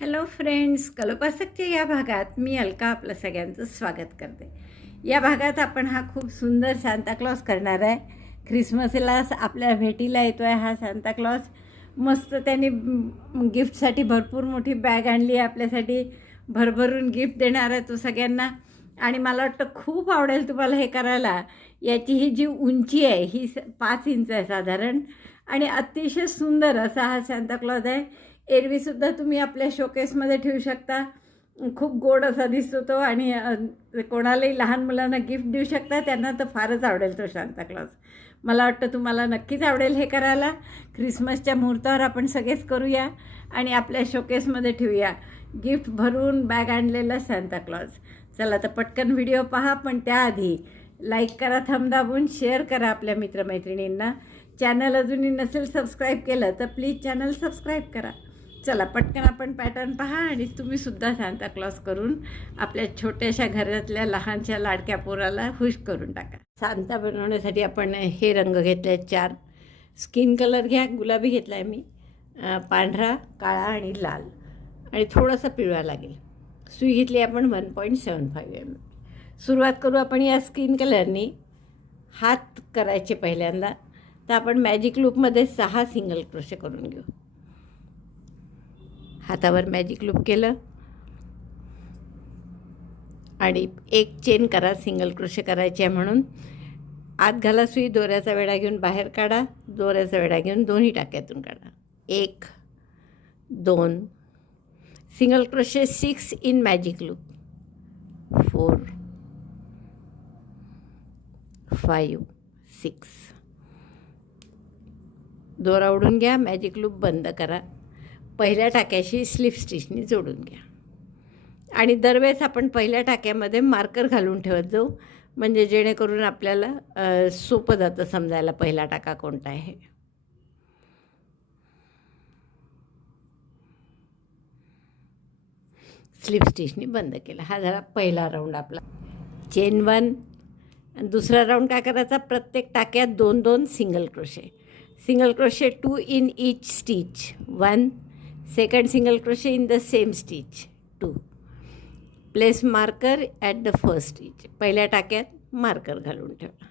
Hello friends, कलोपासकच्या या भागात मी अलका आपलं सगळ्यांचं स्वागत करते. या भागात आपण हा खूप सुंदर सांताक्लॉज करणार आहे. ख्रिसमसला आपल्या भेटीला येतो आहे हा सांताक्लॉज. मस्त त्यांनी गिफ्टसाठी भरपूर मोठी बॅग आणली आहे आपल्यासाठी. भरभरून गिफ्ट देणार आहे तो सगळ्यांना. आणि मला वाटतं खूप आवडेल तुम्हाला हे करायला. याची ही जी उंची आहे ही 5 इंच आहे साधारण. आणि अतिशय सुंदर असा हा सांताक्लॉज आहे. एरवीसुद्धा तुम्ही आपल्या शोकेसमध्ये ठेवू शकता. खूप गोड असा दिसतो तो. आणि कोणालाही लहान मुलांना गिफ्ट देऊ शकता. त्यांना तर फारच आवडेल तो सांताक्लॉज. मला वाटतं तुम्हाला नक्कीच आवडेल हे करायला. ख्रिसमसच्या मुहूर्तावर आपण सगळेच करूया आणि आपल्या शोकेसमध्ये ठेवूया गिफ्ट भरून बॅग आणलेला सांताक्लॉज. चला तर पटकन व्हिडिओ पहा, पण त्याआधी लाईक करा, थंब दाबून शेअर करा आपल्या मित्रमैत्रिणींना. चॅनल अजूनही नसेल सबस्क्राईब केलं तर प्लीज चॅनल सबस्क्राईब करा. चला पटकन आपण पॅटर्न पहा आणि तुम्हीसुद्धा सांताक्लॉज करून आपल्या छोट्याशा घरातल्या लहानशा लाडक्या पोराला खुश करून टाका. सांता बनवण्यासाठी आपण हे रंग घेतले आहेत 4. स्किन कलर घ्या. गुलाबी घेतला आहे मी, पांढरा, काळा आणि लाल, आणि थोडासा पिवळा लागेल. सुई घेतली आपण 1.75 mm. सुरुवात करू आपण या स्किन कलरनी. हात करायचे पहिल्यांदा. तर आपण मॅजिक लूपमध्ये 6 सिंगल क्रोशे करून घेऊ. हातावर मॅजिक लूप केलं आणि एक चेन करा. सिंगल क्रोशे करायचे आहे म्हणून आत घाला सुई. दोऱ्याचा वेढा घेऊन बाहेर काढा. दोऱ्याचा वेढा घेऊन दोन्ही टाक्यातून काढा. 1 2 single crochet 6 in magic loop. 4 5 6. दोरा ओढून घ्या. मॅजिक लूप बंद करा. पहिल्या टाक्याशी स्लिप स्टिचनी जोडून घ्या. आणि दरवेळेस आपण पहिल्या टाक्यामध्ये मार्कर घालून ठेवत जाऊ, म्हणजे जेणेकरून आपल्याला सोपं जातं समजायला पहिला टाका कोणता आहे. स्लिप स्टिचनी बंद केला. हा झाला पहिला राऊंड आपला. चेन 1. आणि दुसरा राऊंड काय करायचा, प्रत्येक टाक्यात 2-2 single crochet. Single crochet 2 in each stitch. 1 second single crochet in the same stitch. 2 place marker at the first stitch. पहिल्या टाक्यात मार्कर घालून ठेवा.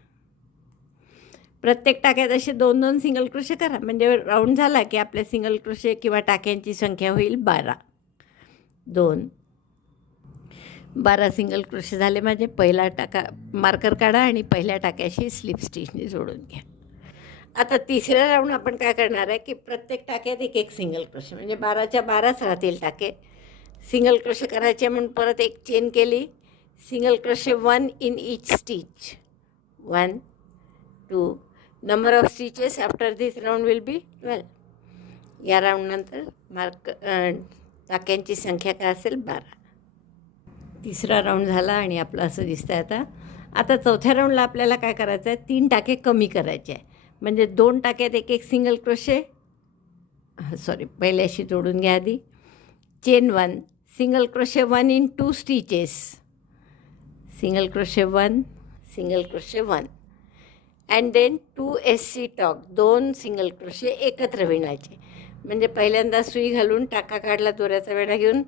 प्रत्येक टाक्यात असे 2-2 सिंगल क्रोशे करा, म्हणजे राऊंड झाला की आपल्या सिंगल क्रोशे किंवा टाक्यांची संख्या होईल 12. 2 12 सिंगल क्रोशे झाले माझे. पहिला टाका मार्कर काढा आणि पहिल्या टाक्याशी स्लिप स्टिचने जोडून घ्या. आता तिसऱ्या राऊंड आपण काय करणार आहे की प्रत्येक टाक्यात एक सिंगल क्रोशे, म्हणजे 12च्या 12च राहतील टाके. सिंगल क्रोशे करायचे म्हणून परत एक चेन केली. Single crochet 1 in each stitch. 1 2 number of stitches after this round will be 12. या राऊंडनंतर टाक्यांची संख्या काय असेल 12. तिसरा राऊंड झाला आणि आपलं असं दिसतं आहे. आता चौथ्या राऊंडला आपल्याला काय करायचं आहे, 3 टाके कमी करायचे आहे. म्हणजे 2 टाक्यात एक सिंगल क्रोशे, पहिल्याशी जोडून घ्या आधी. Chain 1 single crochet 1 in 2 stitches. Single crochet 1 single crochet 1 and then 2 SC tog. 2 single crochet एकत्र विणायचे. म्हणजे पहिल्यांदा सुई घालून टाका काढला दोऱ्याचा वेढा घेऊन.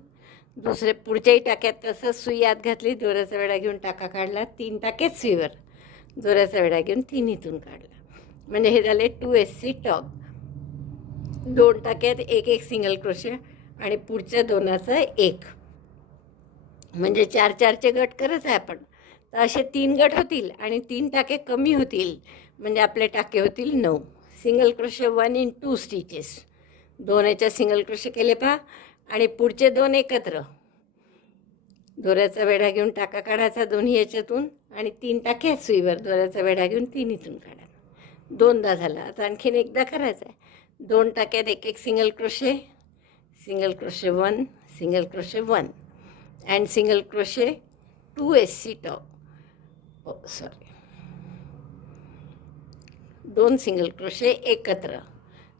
दुसरे पुढच्याही टाक्यात तसंच सुई आत घातली, दोऱ्याचा वेढा घेऊन टाका काढला. 3 टाक्यात सुईवर दोऱ्याचा वेढा घेऊन तिन्हीतून काढला. म्हणजे हे झाले 2 SC टॉक. 2 टाक्यात एक सिंगल क्रोशे आणि पुढच्या दोनाचा 1, म्हणजे 4-4चे गट करत आहे आपण. तर असे 3 गट होतील आणि 3 टाके कमी होतील, म्हणजे आपले टाके होतील 9. Single crochet 1 in 2 stitches. 2 याच्या सिंगल क्रोशे केले पहा आणि पुढचे 2 एकत्र. दोऱ्याचा वेढा घेऊन टाका काढायचा दोन्ही याच्यातून आणि 3 टाके सुईवर दोऱ्याचा वेढा घेऊन तिन्हीतून काढा. 2दा झाला. आता आणखीन एकदा करायचं आहे. 2 टाक्यात एक single crochet. Single crochet 1 single crochet 1 and single crochet 2 SC top. 2 single crochet एकत्र.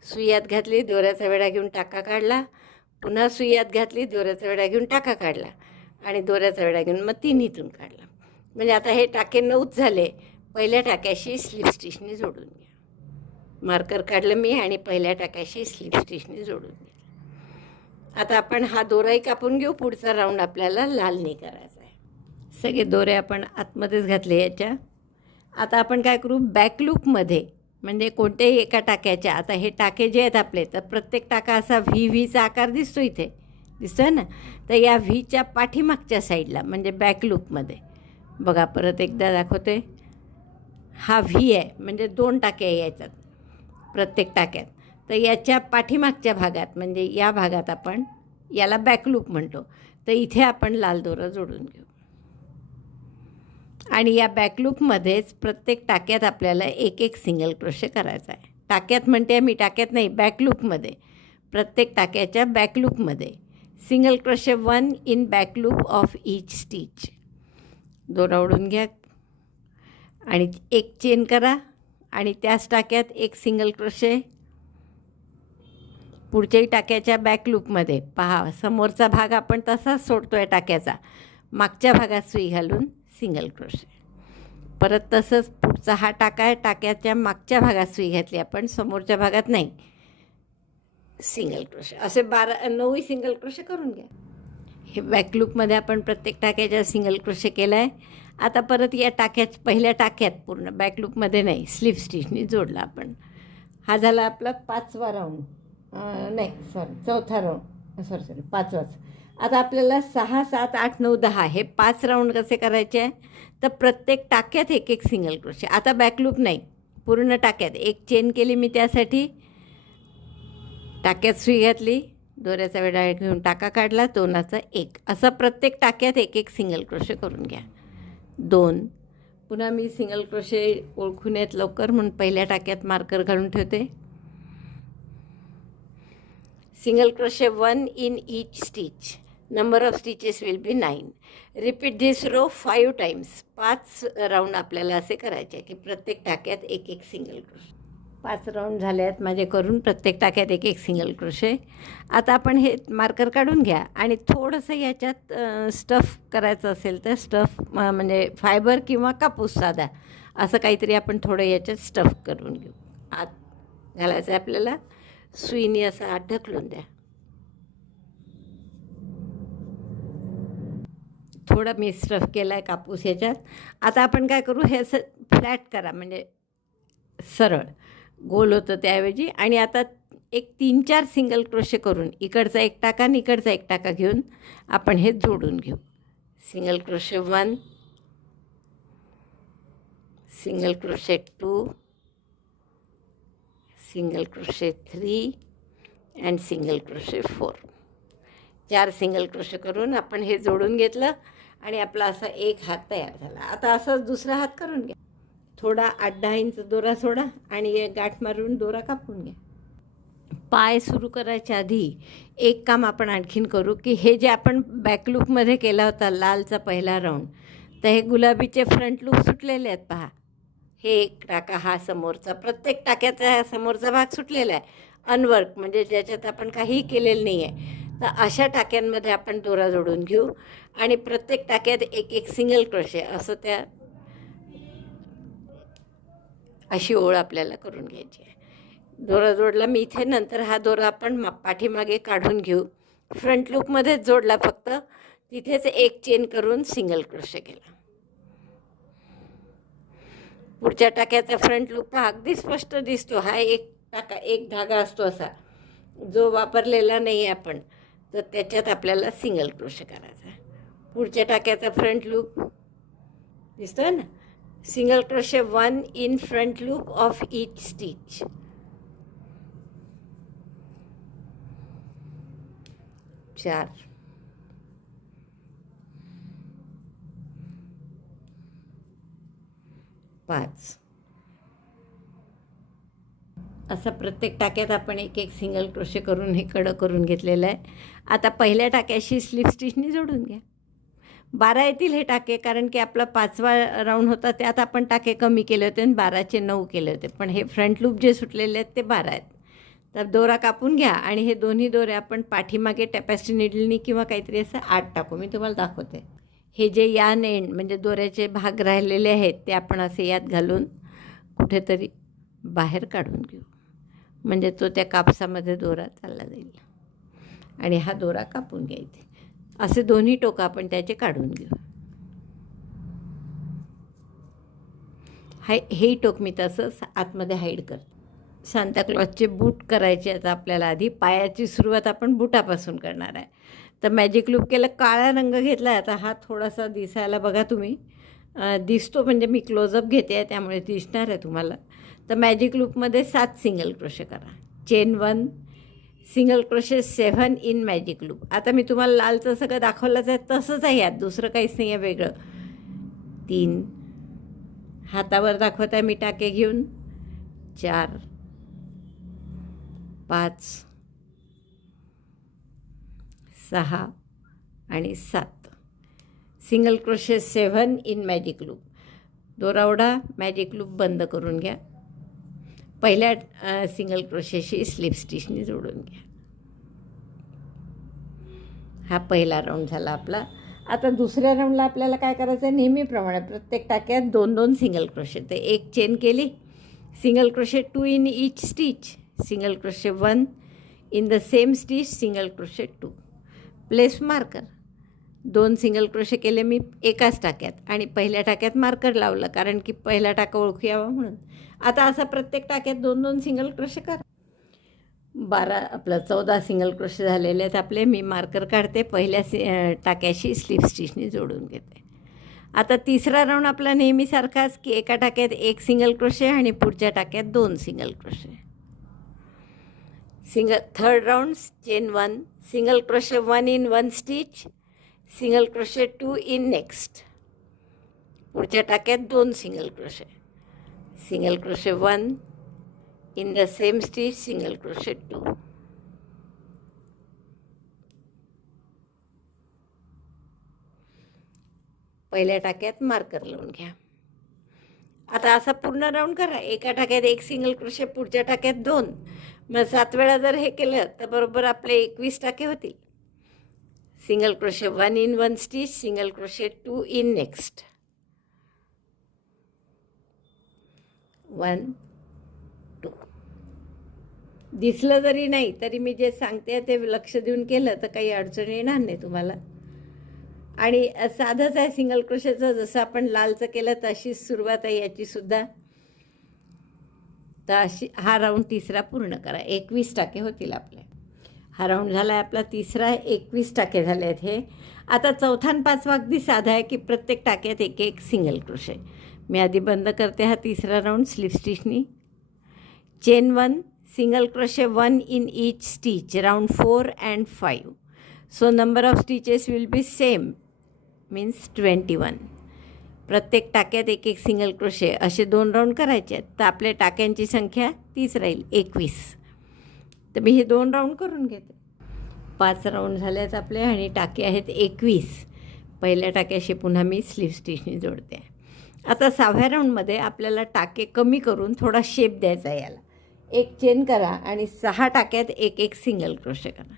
सुईयात घातली, दोऱ्याचा वेढा घेऊन टाका काढला. पुन्हा सुईयात घातली, दोऱ्याचा वेढा घेऊन टाका काढला आणि दोऱ्याचा वेढा घेऊन मग तिन्हीतून काढला. म्हणजे आता हे टाके 9च झाले. पहिल्या टाक्याशी स्लिप स्टिचने जोडून घ्या. मार्कर काढलं मी आणि पहिल्या टाक्याशी स्लिप स्टिचने जोडून घ्या. आता आपण हा दोराही कापून घेऊ. पुढचा राऊंड आपल्याला लालनी करायचा आहे. सगळे दोरे आपण आतमध्येच घातले याच्या. आता आपण काय करू, बॅक लूपमध्ये म्हणजे कोणत्याही एका टाक्याच्या, आता हे टाके जे आहेत आपले, तर प्रत्येक टाका असा व्हीचा आकार दिसतो, इथे दिसतो आहे ना. तर या व्हीच्या पाठीमागच्या साईडला म्हणजे बॅक लूपमध्ये बघा, परत एकदा दाखवते. हा व्ही आहे म्हणजे 2 टाके आहे याच्यात प्रत्येक टाक्यात. तर याच्या पाठीमागच्या भागात म्हणजे या भागात आपण याला बॅकलूप म्हणतो. तर इथे आपण लाल दोरा जोडून घेऊ आणि या बॅकलूपमध्येच प्रत्येक टाक्यात आपल्याला एक एक सिंगल क्रोशे करायचा आहे. टाक्यात म्हणते मी, टाक्यात नाही, बॅकलूपमध्ये. प्रत्येक टाक्याच्या बॅकलूपमध्ये single crochet 1 in back loop of each stitch. दोरा ओढून घ्या आणि एक चेन करा आणि त्याच टाक्यात एक सिंगल क्रोशे पुढच्याही टाक्याच्या बॅकलूपमध्ये. पहा, समोरचा भाग आपण तसाच सोडतो आहे टाक्याचा, मागच्या भागात सुई घालून सिंगल क्रोशे. परत तसंच पुढचा हा टाका आहे, टाक्याच्या मागच्या भागात सुई घातली आपण, समोरच्या भागात नाही, सिंगल क्रोशे. असे 9 सिंगल क्रोशे करून घ्या. हे बॅकलूपमध्ये आपण प्रत्येक टाक्याच्या सिंगल क्रोशे केला आहे. आता परत या पहिल्या टाक्यात पूर्ण बॅकलूपमध्ये नाही, स्लिप स्टिचनी जोडला आपण. हा झाला आपला 5वा राऊंड, नाही सॉरी 4था राऊंड, सॉरी 5वाच. आता आपल्याला 6, 7, 8, 9, 10 हे 5 राऊंड कसे करायचे आहे, तर प्रत्येक टाक्यात एक एक सिंगल क्रोशे. आता बॅकलूप नाही, पूर्ण टाक्यात एक चेन केली मी, त्यासाठी टाक्यात सुई घातली, दोऱ्याचा वेढा घेऊन टाका काढला, 2चा 1, असं प्रत्येक टाक्यात एक एक सिंगल क्रोशे करून घ्या. 2, पुन्हा मी सिंगल क्रोशे ओळखून येत लवकर म्हणून पहिल्या टाक्यात मार्कर घालून ठेवते. Single crochet 1 in each stitch. Number of stitches will be 9. Repeat this row 5 times. 5 round आपल्याला असे करायचे आहे की प्रत्येक टाक्यात एक एक सिंगल क्रोशे. 5 राऊंड झाले आहेत माझे करून, प्रत्येक टाक्यात एक एक सिंगल क्रोशे. आता आपण हे मार्कर काढून घ्या आणि थोडंसं याच्यात स्टफ करायचं असेल तर स्टफ म्हणजे फायबर किंवा कापूस साधा असं काहीतरी आपण थोडं याच्यात स्टफ करून घेऊ. आत घालायचं आहे आपल्याला, सुईने असं आत ढकलून द्या. थोडा मी स्टफ केला आहे कापूस याच्यात. आता आपण काय करू, हे असं फ्लॅट करा म्हणजे सरळ गोल होतं त्याऐवजी. आणि आता एक 3-4 सिंगल क्रोशे करून इकडचा एक टाका आणि इकडचा एक टाका घेऊन आपण हे जोडून घेऊ. Single crochet 1, single crochet 2, single crochet 3 and single crochet 4. 4 single crochet करून आपण हे जोडून घेतलं आणि आपला असा एक हात तयार झाला. आता असंच दुसरा हात करून घ्या. थोडा 8-10 इंच दोरा सोडा आणि गाठ मारून दोरा कापून घ्या. पाय सुरू करायच्या आधी एक काम आपण आणखीन करू की हे जे आपण बॅकलूपमध्ये केला होता लालचा पहिला राऊंड, तर हे गुलाबीचे फ्रंट लूप सुटलेले आहेत पहा. हे एक टाका, हा समोरचा, प्रत्येक टाक्याचा समोरचा भाग सुटलेला आहे, अनवर्क म्हणजे ज्याच्यात आपण काहीही केलेलं नाही आहे. तर अशा टाक्यांमध्ये आपण दोरा जोडून घेऊ आणि प्रत्येक टाक्यात एक एक सिंगल क्रोशे असं त्या अशी ओळ आपल्याला करून घ्यायची आहे. दोरा जोडला मी इथे. नंतर हा दोरा आपण पाठीमागे काढून घेऊ. फ्रंट लूपमध्येच जोडला, फक्त तिथेच एक चेन करून सिंगल क्रोशे केला. पुढच्या टाक्याचा फ्रंट लूप पहा, अगदी स्पष्ट दिसतो. हा एक टाका, एक धागा असतो असा जो वापरलेला नाही आहे आपण, तर त्याच्यात आपल्याला सिंगल क्रोशे करायचा. पुढच्या टाक्याचा फ्रंट लूप दिसतोय ना. Single crochet 1 in front loop of each stitch. 4, 5 असं प्रत्येक टाक्यात आपण एक एक सिंगल क्रोशे करून हे कडं करून घेतलेलं आहे. आता पहिल्या टाक्याशी स्लिप स्टिचनी जोडून घ्या. 12 येतील हे टाके, कारण की आपला 5वा राऊंड होता त्यात आपण टाके कमी केले होते आणि 12चे 9 केले होते, पण हे फ्रंट लूप जे सुटलेले आहेत ते 12 आहेत. तर दोरा कापून घ्या आणि हे दोन्ही दोरे आपण पाठीमागे टॅपेस्ट्री निडलनी किंवा काहीतरी असं आत टाकू. मी तुम्हाला दाखवते. हे जे यान एंड म्हणजे दोऱ्याचे भाग राहिलेले आहेत ते आपण असे यात घालून कुठेतरी बाहेर काढून घेऊ, म्हणजे तो त्या कापसामध्ये दोरा चालला जाईल. आणि हा दोरा कापून घ्यायचे. असे दोन्ही टोकं आपण त्याचे काढून घेऊ. हेही टोक मी तसंच आतमध्ये हाईड करतो. सांताक्लॉजचे बूट करायचे आता आपल्याला. आधी पायाची सुरुवात आपण बुटापासून करणार आहे. तर मॅजिक लूप केलं, काळा रंग घेतला. आता हा थोडासा दिसायला बघा तुम्ही दिसतो, म्हणजे मी क्लोजअप घेते आहे त्यामुळे दिसणार आहे तुम्हाला. तर मॅजिक लूपमध्ये 7 सिंगल क्रोशे करा. Chain 1, single crochet 7 in magic loop. आता मी तुम्हाला लालचं सगळं दाखवलंच आहे, तसंच आहे यात, दुसरं काहीच नाही आहे वेगळं. 3 हातावर दाखवत आहे मी टाके घेऊन. 4 5 6 आणि 7 single crochet 7 in magic loop. दोरा ओढा, मॅजिक लूप बंद करून घ्या. पहिल्या सिंगल क्रोशेशी स्लिप स्टिचनी जोडून घ्या. हा पहिला राऊंड झाला आपला. आता दुसऱ्या राऊंडला आपल्याला काय करायचं आहे, नेहमीप्रमाणे प्रत्येक टाक्यात 2-2 सिंगल क्रोशे. ते एक चेन केली, single crochet 2 in each stitch, single crochet 1 in the same stitch, single crochet 2. Place marker. 2 single crochet केले मी एकाच टाक्यात आणि पहिल्या टाक्यात मार्कर लावलं, कारण की पहिला टाका ओळखू यावा म्हणून. आता असं प्रत्येक टाक्यात 2-2 सिंगल क्रोशे करा. 14 सिंगल क्रोशे झालेले आहेत आपले. मी मार्कर काढते, पहिल्या टाक्याशी स्लिप स्टिचनी जोडून घेते. आता तिसरा राऊंड आपला नेहमीसारखाच, की एका टाक्यात 1 सिंगल क्रोशे आणि पुढच्या टाक्यात 2 single crochet. Third round, chain 1, single crochet 1 in 1 stitch, single crochet 2 in next. पुढच्या टाक्यात 2 single crochet, single crochet 1 in the same stitch, single crochet 2. पहिल्या टाक्यात मार्कर लावून घ्या. आता असा पूर्ण राऊंड करा. एका टाक्यात 1 सिंगल क्रोशे, पुढच्या टाक्यात 2. मग 7 वेळा जर हे केलं तर बरोबर आपले 21 टाके होतील. Single crochet 1 in 1 stitch, single crochet 2 in next. 1 2. दिसलं जरी नाही तरी मी जे सांगते ते लक्ष देऊन केलं तर काही अडचण येणार नाही तुम्हाला. आणि साधंच आहे सिंगल क्रोशेचं, जसं आपण लालचं केलं तशीच सुरुवात आहे याचीसुद्धा. तर अशी हा राऊंड तिसरा पूर्ण करा. 21 टाके होतील आपले. हा राऊंड झाला आहे आपला तिसरा. 21 टाके झाले आहेत हे. आता चौथा आणि पाचवा अगदी साधा आहे, की प्रत्येक टाक्यात 1-1 सिंगल क्रोशे. मी आधी बंद करते हा तिसरा राऊंड स्लिप स्टिचनी. Chain 1, single crochet 1 in each stitch, round 4 and 5. So number of stitches will be same, means 21. प्रत्येक टाक्यात 1-1 सिंगल क्रोशे असे 2 राऊंड करायचे आहेत. तर आपल्या टाक्यांची संख्या 30 राहील, 21. तर मी हे 2 राऊंड करून घेते. 5 राऊंड झाले आहेत आपले आणि टाके आहेत 21. पहिल्या टाक्याशी पुन्हा मी स्लिप स्टिचनी जोडते. आता 6व्या राऊंडमध्ये आपल्याला टाके कमी करून थोडा शेप द्यायचा आहे याला. एक चेन करा आणि 6 टाक्यात 1-1 सिंगल क्रोशे करा.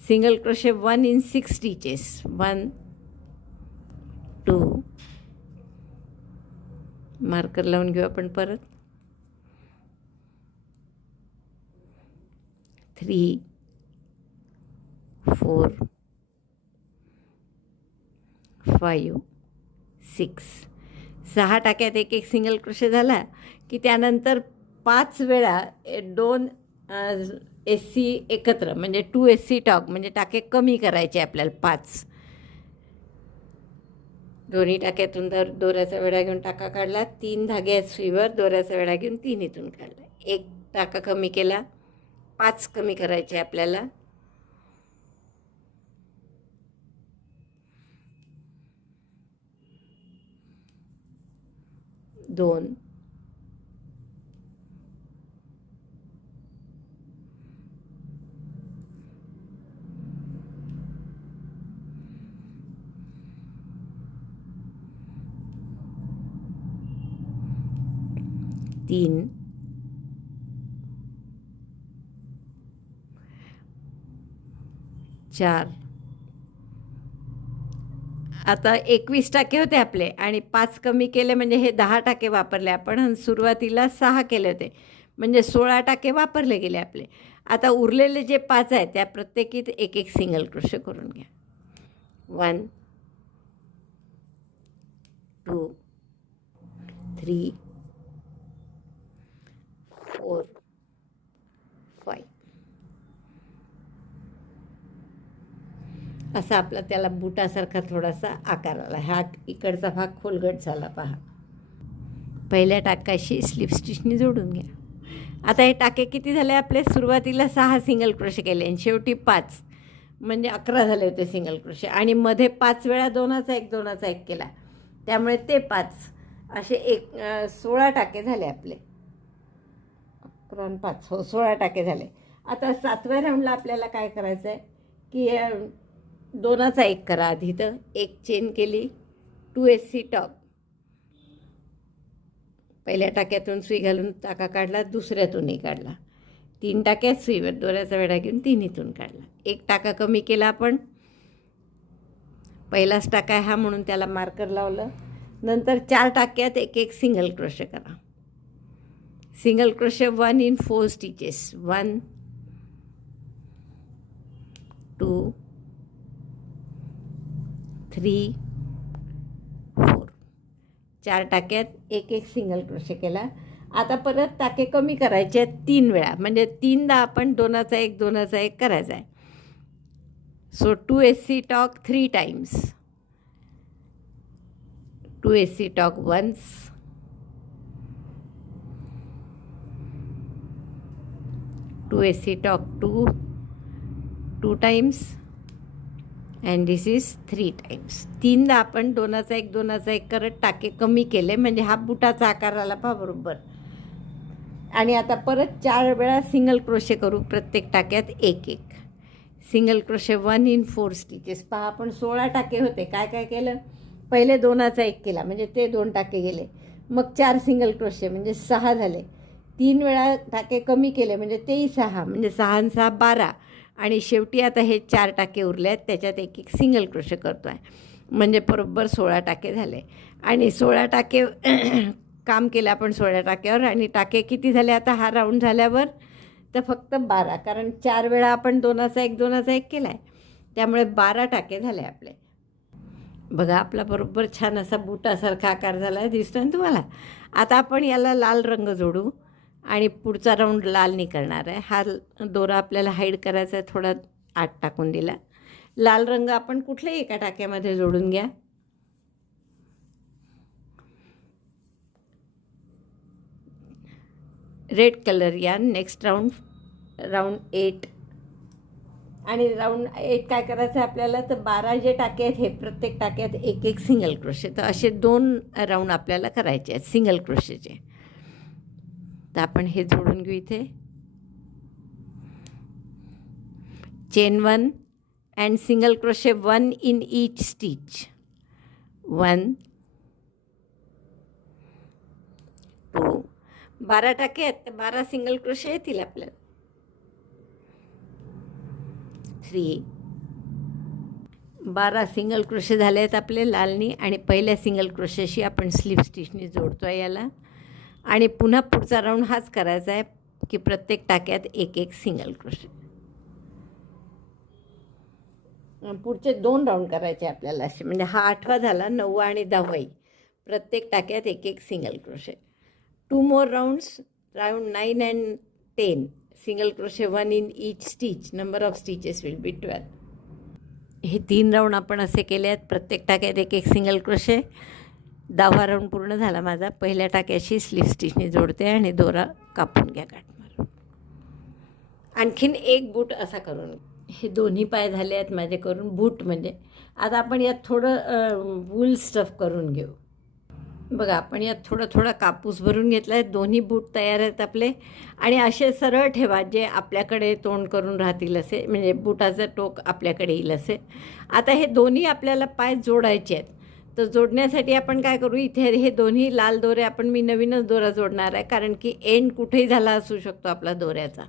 Single crochet 1 in 6 stitches, 1 2. Marker लावून घेऊ आपण परत. 3 4 5 6. 6 टाक्यात 1-1 सिंगल क्रोशे झाला की त्यानंतर 5 वेळा 2 SC एकत्र, म्हणजे 2 SC टॉक, म्हणजे टाके कमी करायचे आपल्याला 5. दोन्ही टाक्यातून दोऱ्याचा वेढा घेऊन टाका काढला. 3 धागे आहेत सुईवर, दोऱ्याचा वेढा घेऊन 3 इथून काढला. 1 टाका कमी केला, 5 कमी करायचे आपल्याला. 2 3 4. आता 21 टाके होते आपले आणि 5 कमी केले म्हणजे हे 10 टाके वापरले आपण. सुरुवातीला 6 केले होते म्हणजे 16 टाके वापरले गेले आपले. आता उरलेले जे 5 आहेत त्या प्रत्येकीत एक एक सिंगल क्रोशे करून घ्या. 1 2 3 4 5 असा आपला त्याला बुटासारखा थोडासा आकार आला. हा इकडचा भाग खोलगट झाला पहा. पहिल्या टाकाशी स्लिप स्टिचनी जोडून घ्या. आता हे टाके किती झाले आपले? सुरुवातीला 6 सिंगल क्रोशे केले आणि शेवटी 5 म्हणजे 11 झाले होते सिंगल क्रोशे आणि मध्ये 5 वेळा 2चा 1 2चा 1 केला, त्यामुळे ते 5 असे 16 टाके झाले आपले. 11 आणि 5 हो 16 टाके झाले. आता 7व्या राऊंडला आपल्याला काय करायचं आहे की 2चा 1 करा. आधी तर एक चेन केली, 2SC टॉप, पहिल्या टाक्यातून सुई घालून टाका काढला, दुसऱ्यातूनही काढला, 3 टाक्यात सुईवर दोऱ्याचा वेढा घेऊन तिन्हीतून काढला. एक टाका कमी केला आपण, पहिलाच टाका आहे हा म्हणून त्याला मार्कर लावलं. नंतर 4 टाक्यात एक एक सिंगल क्रोशे करा. Single crochet 1 in 4 stitches. 1 2 3 4 4 टाक्यात एक एक सिंगल क्रोशे केला. आता परत टाके कमी करायचे आहेत 3 वेळा, म्हणजे 3दा आपण 2चा 1 2चा 1 करायचा आहे. So 2SC tog 3 times. 2SC tog once, 2SC tog 2 times and this is 3 times. 3दा आपण 2चा 1 2चा 1 करत टाके कमी केले, म्हणजे हा बुटाचा आकार आला पहा बरोबर. आणि आता परत 4 वेळा सिंगल क्रोशे करू, प्रत्येक टाक्यात एक एक सिंगल क्रोशे 1 in 4 स्टिचेस. पहा आपण 16 टाके होते. काय काय केलं? पहिले 2चा 1 केला म्हणजे ते 2 टाके गेले, मग 4 सिंगल क्रोशे म्हणजे 6 झाले. 3 वेळा टाके कमी केले म्हणजे तेही 6, म्हणजे 6 आणि 6 12. आणि शेवटी आता हे 4 टाके उरले आहेत, त्याच्यात एक एक सिंगल क्रोशे करतो आहे, म्हणजे बरोबर 16 टाके झाले. आणि 16 टाके काम केलं आपण 16 टाक्यावर. आणि टाके किती झाले आता हा राऊंड झाल्यावर? तर फक्त 12, कारण 4 वेळा आपण 2चा 1 2चा 1 केला आहे, त्यामुळे 12 टाके झाले आपले. बघा आपला बरोबर छान असा बुटासारखा आकार झाला आहे, दिसतो ना तुम्हाला. आता आपण याला लाल रंग जोडू आणि पुढचा राऊंड लाल नाही करणार आहे. हा दोरा आपल्याला हाईड करायचा आहे, थोडा आत टाकून दिला. लाल रंग आपण कुठल्याही एका टाक्यामध्ये जोडून घ्या. रेड कलर या. Next round 8. आणि राऊंड 8 काय करायचं आहे आपल्याला? तर 12 जे टाके आहेत हे प्रत्येक टाक्यात एक एक सिंगल क्रोशे. तर असे 2 राऊंड आपल्याला करायचे आहेत सिंगल क्रोशेचे. तर आपण हे जोडून घेऊ इथे. Chain 1 and single crochet 1 in each stitch. 1 2 12 टाके आहेत, तर 12 सिंगल क्रोशे येतील आपल्याला. 3 12 सिंगल क्रोशे झाले आहेत आपले लालनी. आणि पहिल्या सिंगल क्रोशेशी आपण स्लीप स्टिचनी जोडतो आहे याला. आणि पुन्हा पुढचा राऊंड हाच करायचा आहे की प्रत्येक टाक्यात एक एक सिंगल क्रोशे. पुढचे 2 राऊंड करायचे आपल्याला असे, म्हणजे हा 8वा झाला, 9वा आणि 10वाही प्रत्येक टाक्यात एक एक single crochet. 2 more rounds. Round 9 and 10 single crochet 1 in each stitch. Number of stitches will बी 12. हे 3 राऊंड आपण असे केले आहेत, प्रत्येक टाक्यात एक एक सिंगल क्रोशे. 10वा राऊंड पूर्ण झाला माझा. पहिल्या टाक्याशी स्लीप स्टिचनी जोडते आणि दोरा कापून घ्या गाठ मारून. आणखीन एक बूट असा करून. हे दोन्ही पाय झाले आहेत माझे करून बूट. म्हणजे आता आपण यात थोडं वूल स्टफ करून घेऊ. बघा आपण यात थोडा कापूस भरून घेतला आहे. दोन्ही बूट तयार आहेत आपले. आणि असे सरळ ठेवा जे आपल्याकडे तोंड करून राहतील असे, म्हणजे बुटाचं टोक आपल्याकडे येईल असे. आता हे दोन्ही आपल्याला पाय जोडायचे आहेत. तर जोडण्यासाठी आपण काय करू, इथे हे दोन्ही लाल दोरे आपण, मी नवीनच दोरा जोडणार आहे, कारण की एंड कुठेही झाला असू शकतो आपला दोऱ्याचा.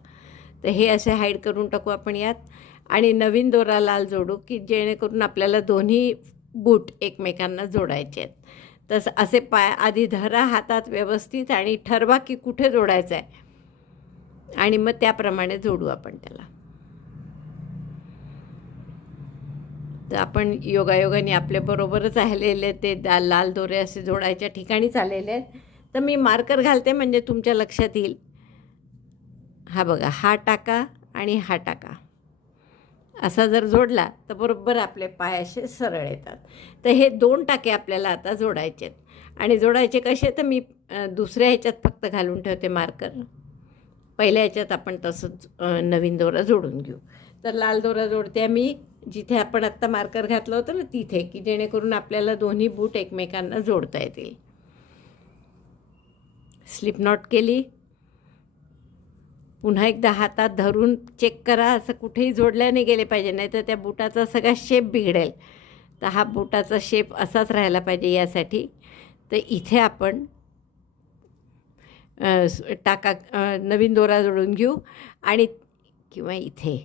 तर हे असे हाईड करून टाकू आपण यात. आणि नवीन दोरा लाल जोडू की जेणेकरून आपल्याला दोन्ही बूट एकमेकांना जोडायचे आहेत. तसं असे पाय आधी धरा हातात व्यवस्थित आणि ठरवा की कुठे जोडायचं आहे. आणि मग त्याप्रमाणे जोडू आपण त्याला. तर आपण योगायोगाने आपल्या बरोबरच आलेले ते लाल दोरे असे जोडायच्या ठिकाणीच आलेले आहेत. तर मी मार्कर घालते म्हणजे तुमच्या लक्षात येईल. हा बघा, हा टाका आणि हा टाका असा जर जोडला तर बरोबर आपले पाय असे सरळ येतात. तर हे 2 टाके आपल्याला आता जोडायचे आहेत. आणि जोडायचे कसे, तर मी दुसऱ्या ह्याच्यात फक्त घालून ठेवते मार्कर. पहिल्या ह्याच्यात आपण तसंच नवीन दोरा जोडून घेऊ. तर लाल दोरा जोडते मी जिथे आपण आत्ता मार्कर घातलं होतं ना तिथे, की जेणेकरून आपल्याला दोन्ही बूट एकमेकांना जोडता येतील. स्लिप नॉट केली. पुन्हा एकदा हातात धरून चेक करा, असं कुठेही जोडल्याने गेले पाहिजे, नाही तर त्या बुटाचा सगळा शेप बिघडेल. तर हा बुटाचा शेप असाच राहायला पाहिजे यासाठी. तर इथे आपण नवीन दोरा जोडून घेऊ आणि किंवा इथे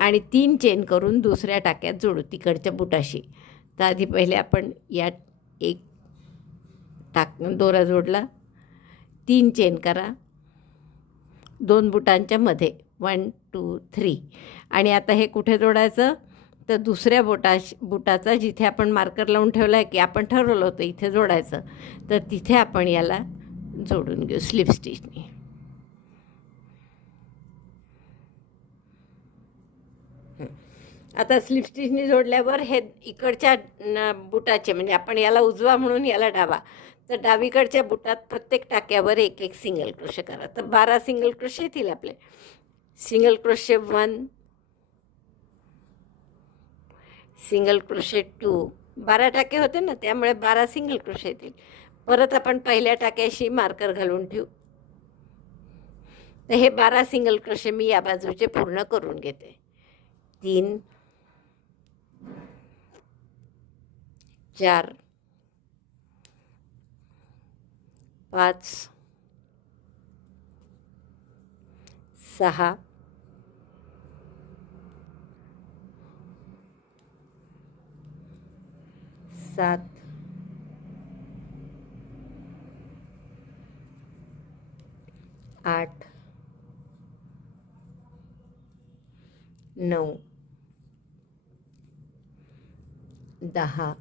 आणि 3 चेन करून दुसऱ्या टाक्यात जोडू तिकडच्या बुटाशी. तर आधी पहिले आपण या एक दोरा जोडला, 3 चेन करा 2 बुटांच्या मध्ये, 1 2 3. आणि आता हे कुठे जोडायचं, तर दुसऱ्या बुटाचा जिथे आपण मार्कर लावून ठेवला आहे की आपण ठरवलं होतं इथे जोडायचं, तर तिथे आपण याला जोडून घेऊ स्लिप स्टिचने. आता स्लिप स्टिचने जोडल्यावर हे इकडच्या बुटाचे, म्हणजे आपण याला उजवा म्हणून याला डावा, तर डावीकडच्या बुटात प्रत्येक टाक्यावर एक एक सिंगल क्रोशे करा. तर 12 सिंगल क्रोशे येतील आपले. सिंगल क्रोशे 1, सिंगल क्रोशे 2, 12 टाके होते ना त्यामुळे 12 सिंगल क्रोशे येतील. परत आपण पहिल्या टाक्याशी मार्कर घालून ठेवू. तर हे 12 सिंगल क्रोशे मी या बाजूचे पूर्ण करून घेते. 3 4 5 6 7 8 9 10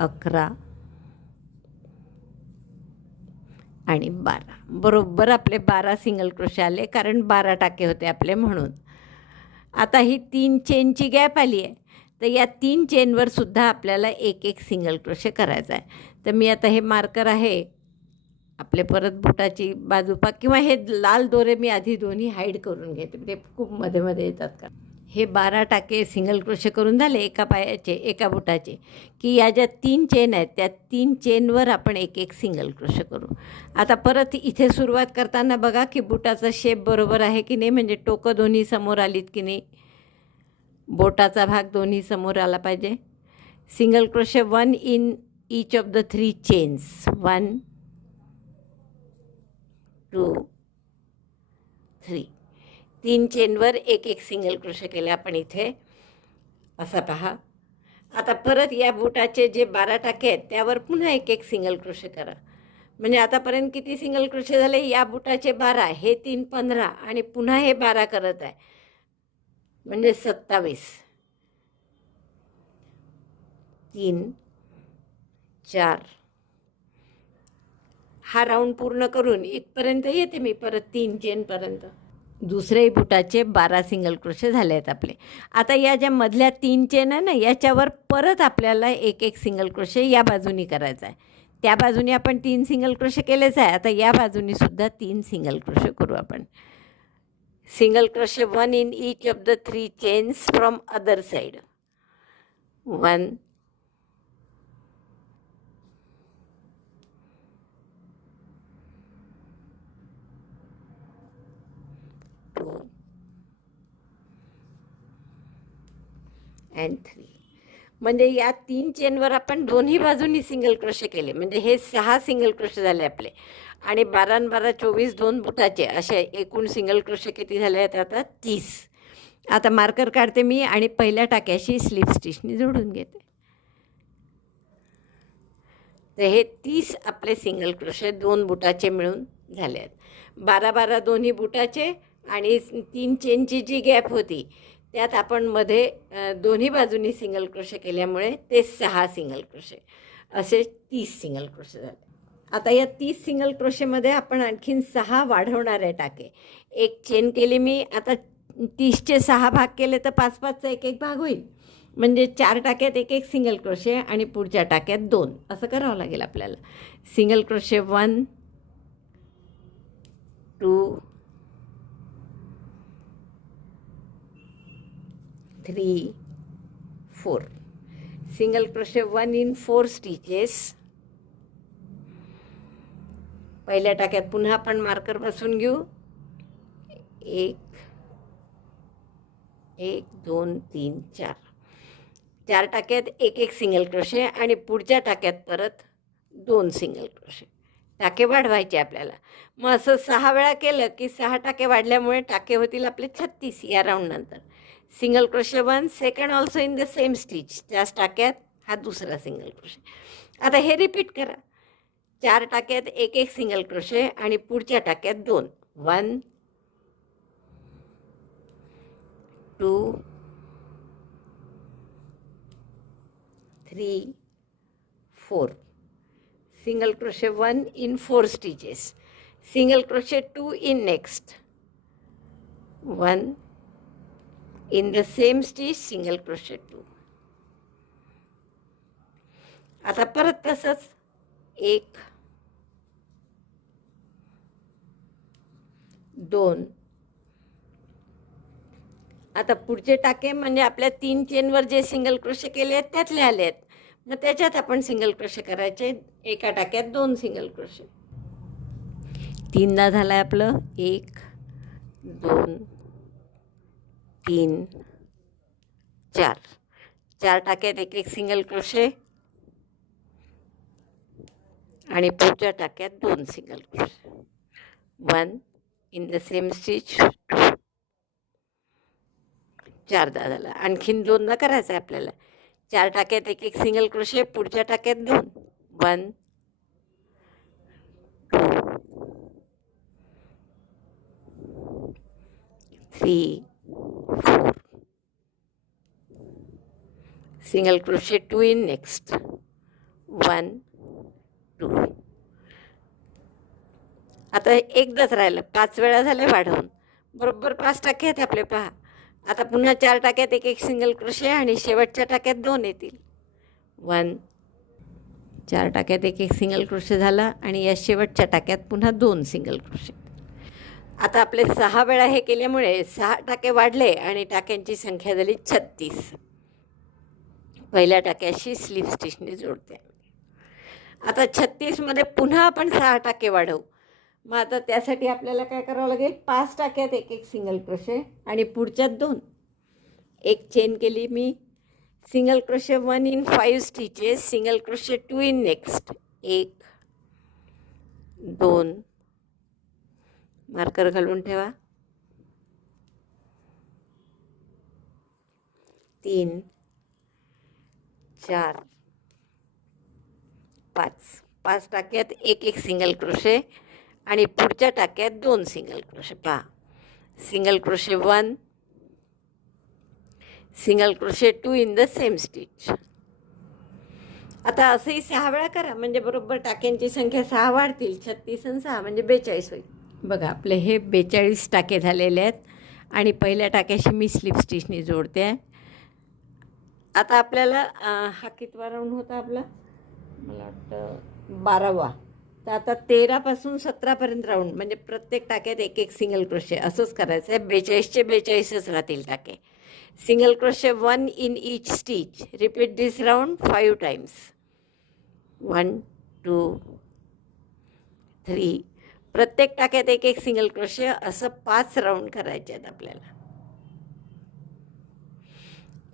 11 आणि 12. बरोबर आपले 12 सिंगल क्रोशे आले, कारण 12 टाके होते आपले म्हणून. आता ही 3 चेनची गॅप आली आहे, तर या 3 चेनवर सुद्धा आपल्याला एक एक सिंगल क्रोशे करायचा आहे. तर मी आता हे मार्कर आहे आपले परत बुटाची बाजू किंवा हे लाल दोरे मी आधी दोन्ही हाईड करून घेते, ते खूप मध्ये मध्ये येतात का. हे 12 टाके सिंगल क्रोशे करून झाले एका पायाचे एका बुटाचे, की या ज्या 3 चेन आहेत त्या 3 चेनवर आपण एक एक सिंगल क्रोशे करू. आता परत इथे सुरुवात करताना बघा की बुटाचा शेप बरोबर आहे की नाही, म्हणजे टोकं दोन्ही समोर आलीत की नाही, बोटाचा भाग दोन्ही समोर आला पाहिजे. Single crochet 1 in each of the 3 chains, 1 2 3. 3 चेनवर एक एक सिंगल क्रोशे केले आपण इथे, असा पहा. आता परत या बुटाचे जे 12 टाके आहेत त्यावर पुन्हा एक एक सिंगल क्रोशे करा. म्हणजे आतापर्यंत किती सिंगल क्रोशे झाले, या बुटाचे 12, हे 3 15 आणि पुन्हा हे 12 करत आहे, म्हणजे 27. 3 4 हा राऊंड पूर्ण करून इथपर्यंत येते मी परत 3 चेनपर्यंत. दुसऱ्याही बुटाचे 12 सिंगल क्रोशे झाले आहेत आपले. आता या ज्या मधल्या 3 चेन आहे ना, याच्यावर परत आपल्याला एक एक सिंगल क्रोशे या बाजूनी करायचा आहे. त्या बाजूने आपण 3 सिंगल क्रोशे केलेच आहे, आता या बाजूनी सुद्धा 3 सिंगल क्रोशे करू आपण. Single crochet 1 in each of the 3 chains from other side, 1 2 and 3. म्हणजे या 3 चेनवर आपण दोन्ही बाजूनी सिंगल क्रोशे केले, म्हणजे हे 6 सिंगल क्रोशे झाले आपले. आणि 12 आणि 12 24, 2 बुटाचे असे एकूण सिंगल क्रोशे किती झाले आहेत आता 30. आता मार्कर काढते मी आणि पहिल्या टाक्याशी स्लिप स्टिचनी जोडून घेते. तर हे 30 आपले सिंगल क्रोशे 2 बुटाचे मिळून झाले आहेत. 12-12 दोन्ही बुटाचे आणि 3 चेनची जी गॅप होती त्यात आपण मध्ये दोन्ही बाजूनी सिंगल क्रोशे केल्यामुळे ते 6 सिंगल क्रोशे असे 30 सिंगल क्रोशे झाले. आता या 30 सिंगल क्रोशेमध्ये आपण आणखीन 6 वाढवणारे टाके. एक चेन केली मी, आता 30चे 6 भाग केले तर 5-5चा एक भाग होईल. म्हणजे 4 टाक्यात एक सिंगल क्रोशे आणि पुढच्या टाक्यात 2 असं करावं लागेल आपल्याला. Single crochet 1 2 3 4. Single crochet 1 in 4 stitches. पहिल्या टाक्यात पुन्हा आपण मार्कर बसवून घेऊ. 1 2 3 4. 4 टाक्यात एक सिंगल क्रोशे आणि पुढच्या टाक्यात परत 2 सिंगल क्रोशे. टाके वाढवायचे आपल्याला. मग असं 6 वेळा केलं की 6 टाके वाढल्यामुळे टाके होतील आपले 36 या राऊंडनंतर. Single crochet 1 second also in the same stitch. त्याच टाक्यात हा दुसरा सिंगल क्रोशे. आता हे रिपीट करा. 4 टाक्यात एक सिंगल क्रोशे आणि पुढच्या टाक्यात 2. 1 2 3 4. Single crochet 1 in 4 stitches. Single crochet 2 in next. 1 in the same stitch single crochet 2. आता परत तसंच 1 2. आता पुढचे टाके म्हणजे आपल्या 3 चेनवर जे सिंगल क्रोशे केले आहेत त्यातले आले आहेत. मग त्याच्यात आपण सिंगल क्रोशे करायचे. एका टाक्यात 2 सिंगल क्रोशे. 3दा झालं आहे आपलं. 1 2 3 4. 4 टाक्यात एक सिंगल क्रोशे आणि पुढच्या टाक्यात 2 single crochet. 1 in the same stitch. 4दा झाला. आणखीन 2दा करायचं आहे आपल्याला. 4 टाक्यात एक सिंगल क्रोशे, पुढच्या टाक्यात 2. 1 2 3 4. Single crochet 2 in next. 1 2. आता एकदाच राहिलं. 5 वेळा झाले वाढवून. बरोबर 5 टाके आहेत आपले. पहा आता पुन्हा 4 टाक्यात एक सिंगल क्रोशे आणि शेवटच्या टाक्यात 2 येतील. 1 4 टाक्यात एक सिंगल क्रोशे झाला आणि या शेवटच्या टाक्यात पुन्हा 2 सिंगल क्रोशे. आता आपले 6 वेळा हे केल्यामुळे 6 टाके वाढले आणि टाक्यांची संख्या झाली 36. पहिल्या टाक्याशी स्लीप स्टिचने जोडते. आता 36मध्ये पुन्हा आपण 6 टाके वाढवू. मग आता त्यासाठी आपल्याला काय करावं लागेल. 5 टाक्यात एक सिंगल क्रोशे आणि पुढच्यात 2. एक चेन केली मी. Single crochet 1 in 5 stitches. Single crochet 2 in next. 1 2. Marker घालून ठेवा. 3 4 5. 5 टाक्यात एक सिंगल क्रोशे आणि पुढच्या टाक्यात 2 सिंगल क्रोशे. पहा single crochet 1 single crochet 2 in the same stitch. आता असंही 6 वेळा करा म्हणजे बरोबर टाक्यांची संख्या 6 वाढतील. 36 आणि 6 म्हणजे 42 होईल. बघा आपले हे 42 टाके झालेले आहेत आणि पहिल्या टाक्याशी मी स्लिप स्टिचने जोडते आहे. आता आपल्याला हा कितवा राऊंड होता आपला. मला वाटतं 12वा. तर आता 13पासून 17पर्यंत राऊंड म्हणजे प्रत्येक टाक्यात एक सिंगल क्रोशे असंच करायचं आहे. 42चे 42च राहतील टाके. Single crochet 1 in each stitch. Repeat this round 5 times. 1 2 3. प्रत्येक टाक्यात एक सिंगल क्रोशे असं 5 राऊंड करायचे आहेत आपल्याला.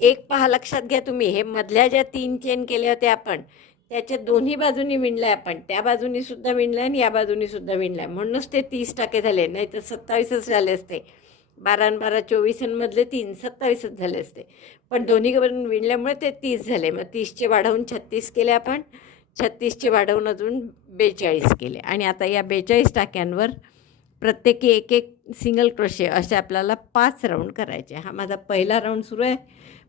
एक पहा लक्षात घ्या तुम्ही. हे मधल्या ज्या 3 चेन केल्या होत्या आपण त्याच्या दोन्ही बाजूनी विणल्या आपण. त्या बाजूनी सुद्धा विणल्या आणि या बाजूनी सुद्धा विणल्या म्हणूनच ते 30 टाके झाले. नाही तर 27च झाले असते. 12 आणि 12 24 मधले 3 27च झाले असते. पण दोन्ही बाजून विणल्यामुळे ते 30 झाले. मग 30चे वाढवून 36 केले आपण. 36चे वाढवून अजून 42 केले आणि आता या 42 टाक्यांवर प्रत्येकी एक एक सिंगल क्रोशे असे आपल्याला 5 राऊंड करायचे. हा माझा पहिला राऊंड सुरू आहे.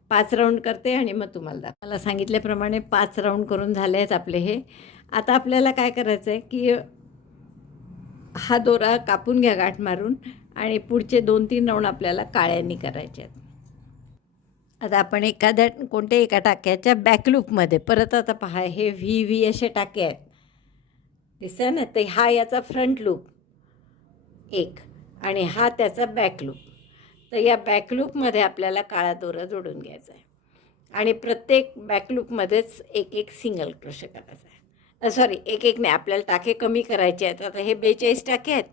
5 राऊंड करते आणि मग तुम्हाला मला सांगितल्याप्रमाणे 5 राऊंड करून झाले आहेत आपले हे. आता आपल्याला काय करायचं आहे की हा दोरा कापून घ्या गाठ मारून आणि पुढचे 2-3 राऊंड आपल्याला काळ्यांनी करायचे आहेत. आता आपण कोणत्या एका टाक्याच्या बॅकलूपमध्ये परत आता पहा हे व्ही असे टाके आहेत दिसतं ना. तर हा याचा फ्रंट लूप एक आणि हा त्याचा बॅकलूप. तर या बॅकलूपमध्ये आपल्याला काळा दोरा जोडून घ्यायचा आहे आणि प्रत्येक बॅकलूपमध्येच एक एक सिंगल क्रोशे करायचा आहे. सॉरी एक नाही, आपल्याला टाके कमी करायचे आहेत. आता हे 42 टाके आहेत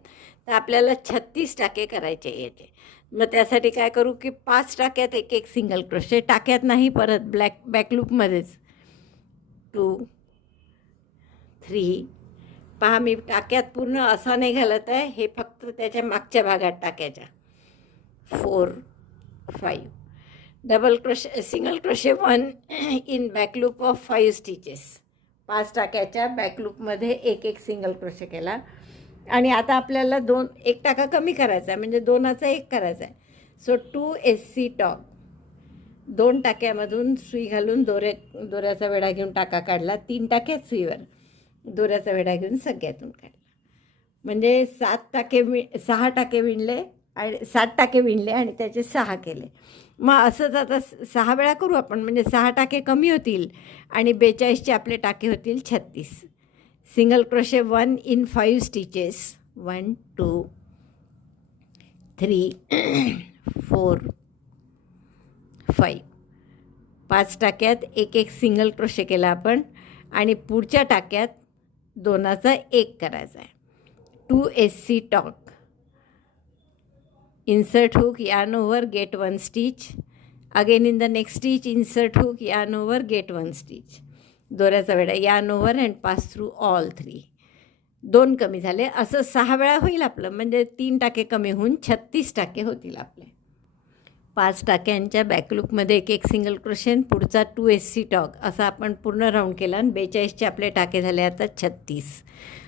तर आपल्याला 36 टाके करायचे याचे. मग त्यासाठी काय करू की 5 टाक्यात एक एक सिंगल क्रोशे, टाक्यात नाही परत बॅकलूपमध्येच 2 3. पहा मी टाक्यात पूर्ण असा नाही घालत आहे, हे फक्त त्याच्या मागच्या भागात टाक्याच्या 4 5. Double crochet single crochet 1 in back loop of 5 stitches. 5 टाक्याच्या बॅकलूपमध्ये एक एक सिंगल क्रोशे केला आणि आता आपल्याला एक टाका कमी करायचा आहे म्हणजे 2चा 1 करायचा आहे. So 2 SC top. 2 टाक्यामधून सुई घालून दोऱ्याचा वेढा घेऊन टाका काढला. 3 टाक्यात सुईवर दोऱ्याचा वेढा घेऊन सगळ्यातून काढला म्हणजे 6 टाके विणले आणि 7 टाके विणले आणि त्याचे 6 केले. मग असंच आता 6 वेळा करू आपण म्हणजे 6 टाके कमी होतील आणि 42चे आपले टाके होतील 36. Single crochet 1 in 5 stitches 1 2 3 4 5. 5 टाक्यात एक एक सिंगल क्रोशे केला आपण आणि पुढच्या टाक्यात 2चा 1 करायचा आहे. 2 SC talk. Insert hook, yarn over, get 1 stitch. Again in the next stitch insert hook, yarn over, get 1 stitch. दोऱ्याचा वेढा yarn over and pass through all 3. 2 कमी झाले. असं 6 वेळा होईल आपलं म्हणजे 3 टाके कमी होऊन 36 टाके होतील आपले. 5 टाक्यांच्या बॅकलूपमध्ये एक एक सिंगल क्रोशे, पुढचा 2 SC टॉक असा आपण पूर्ण राऊंड केला आणि 42चे आपले टाके झाले आता 36.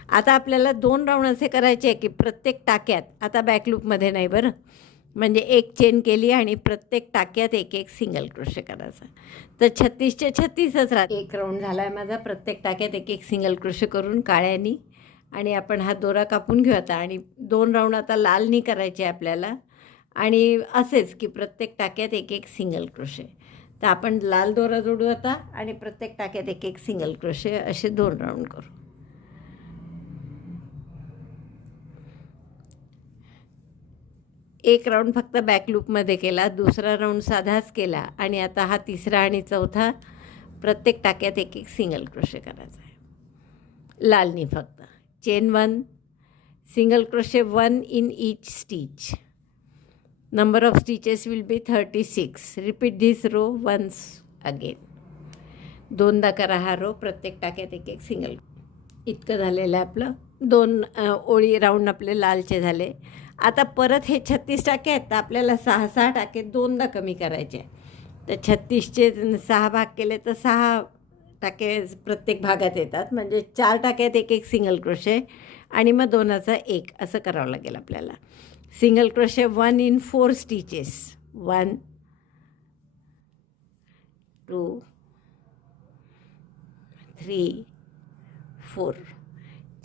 आता आपल्याला 2 राऊंड असे करायचे की प्रत्येक टाक्यात, आता बॅकलूपमध्ये नाही बरं, म्हणजे एक चेन केली आणि प्रत्येक टाक्यात एक एक सिंगल क्रोशे करायचा. तर 36चे 36च राहते. 1 राऊंड झाला आहे माझा. प्रत्येक टाक्यात एक एक सिंगल क्रोशे करून काळ्यानी आणि आपण हा दोरा कापून घेऊ आता आणि 2 राऊंड आता लालनी करायचे आपल्याला आणि असेच की प्रत्येक टाक्यात एक एक सिंगल क्रोशे. तर आपण लाल दोरा जोडू आता आणि प्रत्येक टाक्यात एक एक सिंगल क्रोशे असे 2 राऊंड करू. एक राऊंड फक्त बॅकलूपमध्ये केला, दुसरा राऊंड साधाच केला आणि आता हा तिसरा आणि चौथा प्रत्येक टाक्यात एक एक सिंगल क्रोशे करायचा आहे लालनी फक्त. Chain 1 single crochet 1 in each stitch. Number of stitches will be 36. Repeat this row once again. 2दा करा हा रो. प्रत्येक टाक्यात एक एक सिंगल. इतकं झालेलं आहे आपलं. 2 ओळी राऊंड आपले लालचे झाले. आता परत हे 36 टाके आहेत तर आपल्याला 6 टाके 2दा कमी करायचे. तर 36चे 6 भाग केले तर 6 टाके प्रत्येक भागात येतात म्हणजे 4 टाक्यात एक एक सिंगल क्रोशे आणि मग 2चा 1 असं करावं लागेल आपल्याला. Single crochet 1 in 4 stitches 1 2 3 4.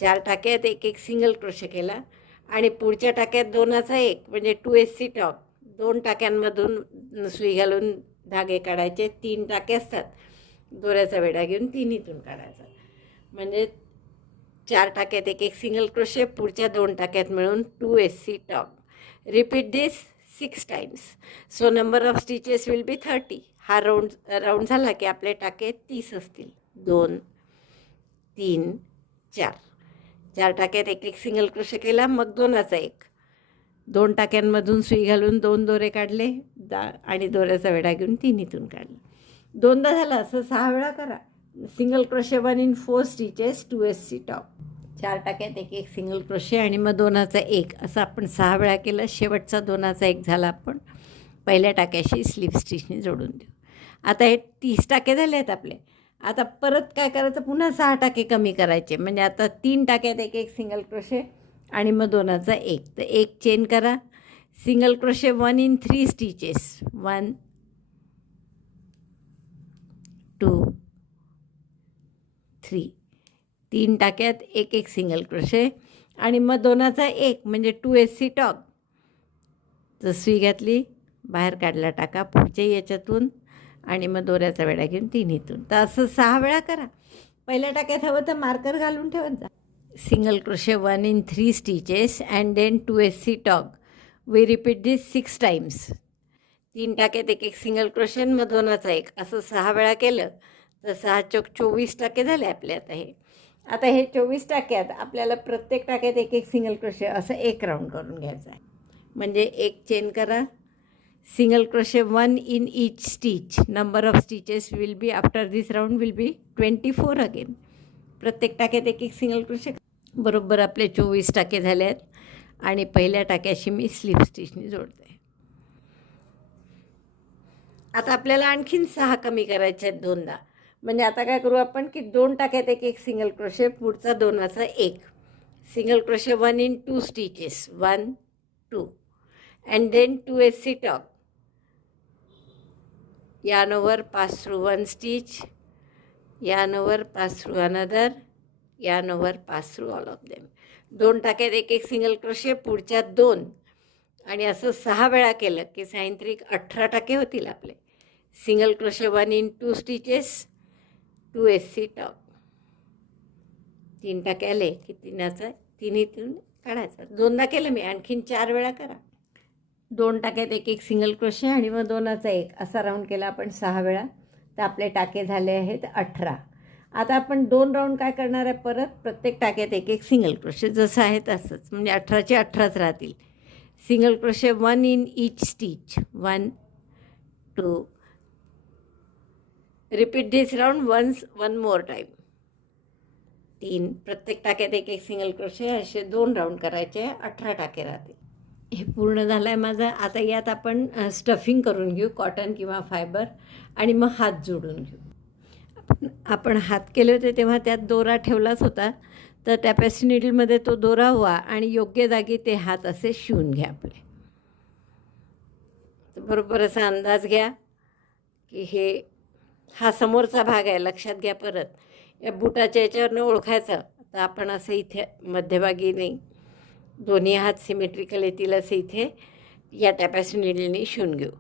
4 टाक्यात एक एक सिंगल क्रोशे केला आणि पुढच्या टाक्यात 2चा 1 म्हणजे 2 SC टॉक. 2 टाक्यांमधून सुई घालून धागे काढायचे. 3 टाके असतात. दोऱ्याचा वेढा घेऊन तिन्हीतून काढायचा म्हणजे 4 टाक्यात एक एक सिंगल क्रोशे. पुढच्या 2 टाक्यात मिळून 2 SC talk. Repeat this 6 times. So number of stitches will बी 30. हा राऊंड झाला की आपले टाके 30 असतील. 2 3 4. 4 टाक्यात एक एक सिंगल क्रोशे केला मग 2चा 1. 2 टाक्यांमधून सुई घालून 2 दोरे काढले आणि दोऱ्याचा वेढा घेऊन तिन्हीतून काढला. 2दा झालं. असं 6 वेळा करा. Single crochet 1 in 4 stitches 2 SC top. 4 टाक्यात एक एक सिंगल क्रोशे आणि मग 2चा 1 असं आपण 6 वेळा केलं. शेवटचा 2चा 1 झाला आपण पहिल्या टाक्याशी स्लिप स्टिचने जोडून देऊ. आता हे 30 टाके झाले आहेत आपले. आता परत काय करायचं, पुन्हा 6 टाके कमी करायचे. म्हणजे आता 3 टाक्यात एक एक सिंगल क्रोशे आणि मग दोनाचा एक. तर एक चेन करा, सिंगल क्रोशे 1 in 3 स्टिचेस, 1 2 3. 3 टाक्यात एक एक सिंगल क्रोशे आणि मग दोनाचा एक म्हणजे 2SC टॉग. तर सुई घातली, बाहेर काढला टाका पुढच्या याच्यातून आणि मग दोऱ्याचा वेढा घेऊन तिन्हीतून. तर असं 6 वेळा करा. पहिल्या टाक्यात हवं तर मार्कर घालून ठेवायचा. Single crochet 1 in 3 stitches and then 2SC tog. We repeat this 6 times. 3 टाक्यात एक एक सिंगल क्रोशे मग दोनाचा एक, असं 6 वेळा केलं तर 6 चौक 24 टाके झाले आपले. आता हे 24 टाक्यात आपल्याला प्रत्येक टाक्यात एक एक सिंगल क्रोशे असं एक राऊंड करून घ्यायचं आहे. म्हणजे एक चेन करा, single crochet 1 in each stitch. Number of stitches will be after this round will be 24 again. प्रत्येक टाक्यात एक एक सिंगल crochet. बरोबर आपले 24 टाके झाले आहेत आणि पहिल्या टाक्याशी मी स्लिप स्टिचनी जोडते. आता आपल्याला आणखीन 6 कमी करायचे आहेत दोनदा. म्हणजे आता काय करू आपण की 2 टाक्यात एक एक सिंगल crochet, पुढचा दोनाचा एक. Single crochet 1 in 2 stitches, 1 2 and then 2SC टॉग. yarn over, pass through one stitch, yarn over, pass through another, yarn over, pass through all of them. 2 टाक्यात एक एक सिंगल क्रोशे, पुढच्यात 2 आणि असं 6 वेळा केलं की सायंत्रिक 18 टाके होतील आपले. Single crochet 1 in 2 stitches, 2SC टॉग. 3 टाके आले की तिन्हीतून काढायचं. दोनदा केलं मी, आणखीन 4 वेळा करा. 2 टाक्यात एक एक सिंगल क्रोशे आणि मग दोनाचा एक असा राऊंड केला आपण 6 वेळा. तर आपले टाके झाले आहेत 18. आता आपण 2 राऊंड काय करणार आहे, परत प्रत्येक टाक्यात एक एक सिंगल क्रोशे जसं आहे तसंच, म्हणजे 18चे 18च राहतील. Single crochet 1 in each stitch, 1 2. Repeat this round one more time. 3. प्रत्येक टाक्यात एक एक सिंगल क्रोशे, असे 2 राऊंड करायचे, 18 टाके राहतील. हे पूर्ण झालं आहे माझं. आता यात आपण स्टफिंग करून घेऊ, कॉटन किंवा फायबर, आणि मग हात जोडून घेऊ. आपण हात केले होते तेव्हा त्यात दोरा ठेवलाच होता, तर टॅपेस्ट्री नीडलमध्ये तो दोरा हवा आणि योग्य जागी ते हात असे शिवून घ्या आपले. बरोबर असा अंदाज घ्या की हा समोरचा भाग आहे, लक्षात घ्या. परत या बुटाच्या याच्यावरनं ओळखायचं. तर आपण असं इथे मध्यभागी नाही, दोन्ही हात सिमेट्रिकल येतील असे इथे या टॅपेस्ट्री नीडलने शिवून घेऊ.